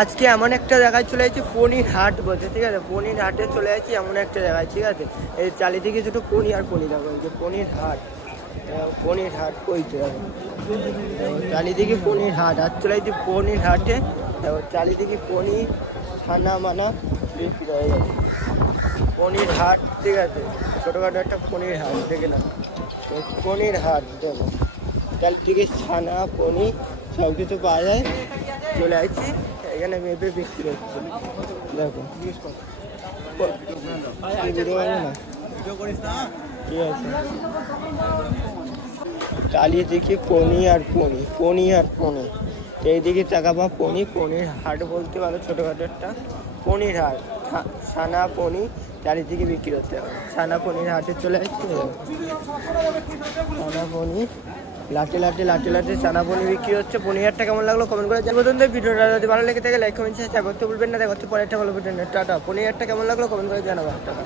আজকে এমন একটা জায়গায় চলে যাচ্ছি, পনির হাট বলছে, ঠিক আছে। পনির হাটে চলে যাচ্ছি এমন একটা জায়গায়, ঠিক আছে। এই চারিদিকে শুধু পনির আর পনির, দেখো এই যে পনির হাট, পনির হাট কইতে হবে, চারিদিকে পনির হাট। আর চলে যাচ্ছি পনির হাটে, দেখো চারিদিকে পনির ছানা মানা বিক্রি হয়ে যাবে। পনির হাট, ঠিক আছে, ছোটোখাটো একটা পনির হাট, দেখে না পনির হাট, দেখো চারিদিকে ছানা পনির সব কিছু পাওয়া যায়। চলে আসছি এখানে, মেপে বিক্রি হচ্ছে, দেখো ঠিক আছে। চারিদিকে পনির আর পনির, পনির আর পনির, এইদিকে টাকা পা পনির, পনির হাট বলতে পারো ছোটোখাটো একটা পনির হাট। ছানা পনির চারিদিকে বিক্রি হতে হবে। ছানা পনির হাটে চলে আসছে, ছানা পনির লাটে লাটে লাটে লাটে ছানা পনির বিক্রি হচ্ছে। পনির হাটটা কেমন লাগলো কমেন্ট করে জানাবেন। ভিডিওটা যদি ভালো লেগে থাকে লাইক কমেন্ট শেয়ার করতে ভুলবেন না। দেখা হচ্ছে পরে একটা ভালো ভিডিও। টাটা। পনির হাটটা কেমন লাগলো কমেন্ট করে জানাবেন। টাটা।